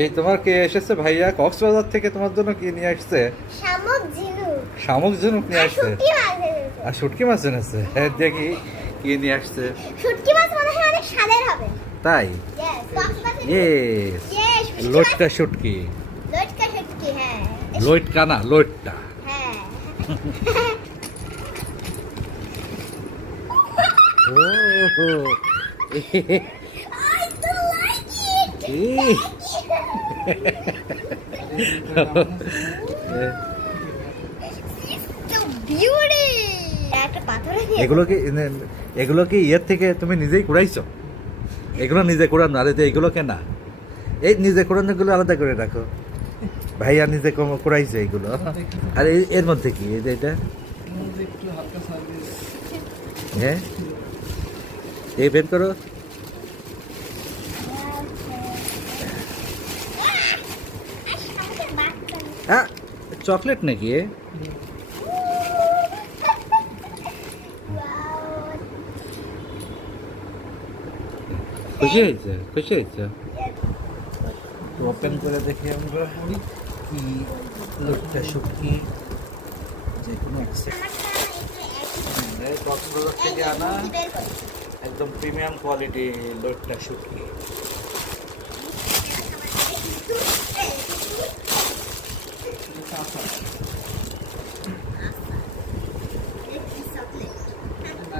এই তোমার কে এসেছে ভাইয়া কক্সবাজার থেকে, তোমার জন্য কি নিয়ে আসছে? শামুক ঝিনুক শামুক ঝিনুক নিয়ে আর আসছে। শুটকি মাছ এনেছে। আর শুটকি মাছ এনেছে। হ্যাঁ দেখি কি নিয়ে আসছে। শুটকি মাছ মনে হয় অনেক স্বাদের হবে। তাই Yes, কক্সবাজার- ইয়েস, Yes, শুটকি লোটকা মাছ- শুটকি, লটকা শুটকি, হ্যাঁ। লোটকা না লোটটা। হ্যাঁ। ও হো। I don't like it. এই। So beauty. একটা পাথর নিয়ে এগুলো কি ইয়ের থেকে তুমি নিজেই কুড়াইছো? এগুলো নিজে কুড়ানো, আর এই যে এগুলোকে না, এই নিজে কুড়ানোগুলো আলাদা করে রাখো। ভাইয়া নিজে কুড়াইছে এগুলো। আর এর মধ্যে কি এই যে এটা? হ্যাঁ, এই বের করো। শামুকের বাচ্চা। হ্যাঁ, চকলেট নাকি এ? Wow. খুশি হয়েছে? খুশি হয়েছে? ওপেন করে দেখি আমরা কি লোটকা শুটকি যে কোনো কক্সবাজার থেকে আনা বের করি। একদম প্রিমিয়াম কোয়ালিটি লোটকা শুটকি।